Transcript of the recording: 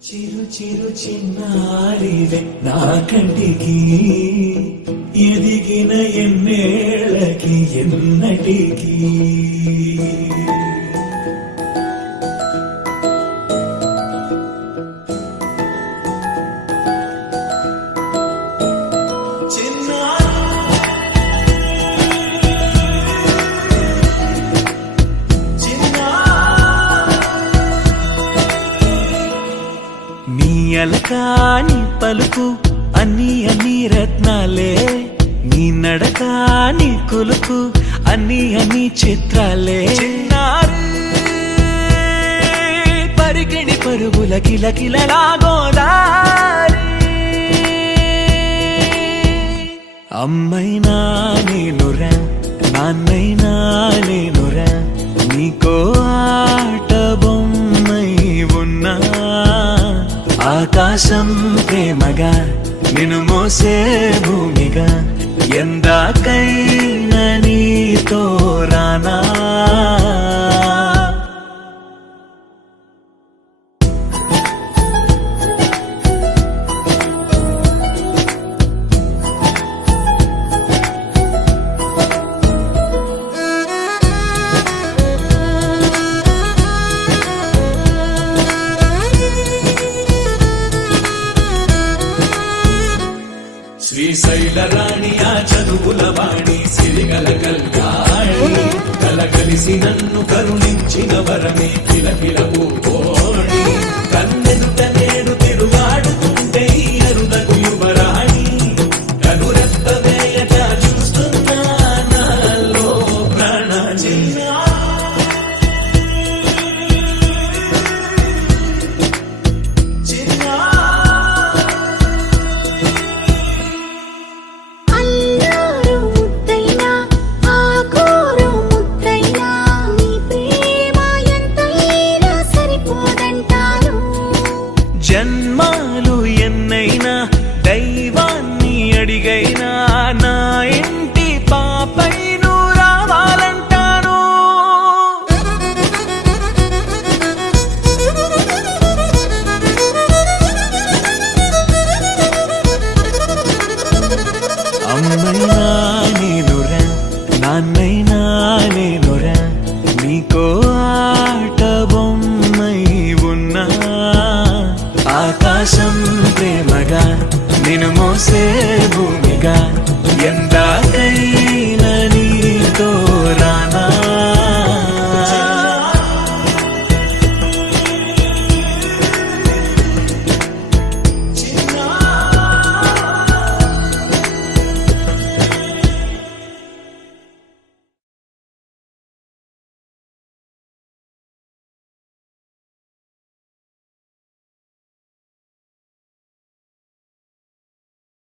చిరు చిరు చిన్నారివే నా కంటికి ఎదిగిన ఎన్నేళ్ళకి ఎన్నటికి అలకాని పలుకు అన్ని అన్ని రత్నాలే నీ నడకాని కులుకు అన్ని అన్ని చిత్రాలే పరికిణి పరుగుల కిలకిలలాగోదారి అమ్మైనా నేనురా నాన్నైనా నేనురా నీకో ఆట బొమ్మై ఉన్నా ఆకాశం ప్రేమగా నిన్ను మోసే భూమిగా ఎందాకైనా నీతో రానా శ్రీశైల రాణి ఆ చదువుల వాణి సిరిగల కల్గాణి కలగలిసి నన్ను కరుణించిన వరమే కిలకిల పూకోణి కన్నెదుట నేను తిరుగాడుతుంటే అరుదకు యువరాణి కనురెప్పవేయట చూస్తున్నా నాలో ప్రాణ జన్మాలు ఎన్నైనా దైవాన్ని అడిగైనా నా ఇంటి పాపై నువ్వు రావాలంటాను అమ్మైనా నేనురా నాన్నైనా నేనురా నీకో ఆట బొమ్మై ఉన్నా ఆకాశం ప్రేమగా నిన్ను మోసే భూమిగా ఎందాకై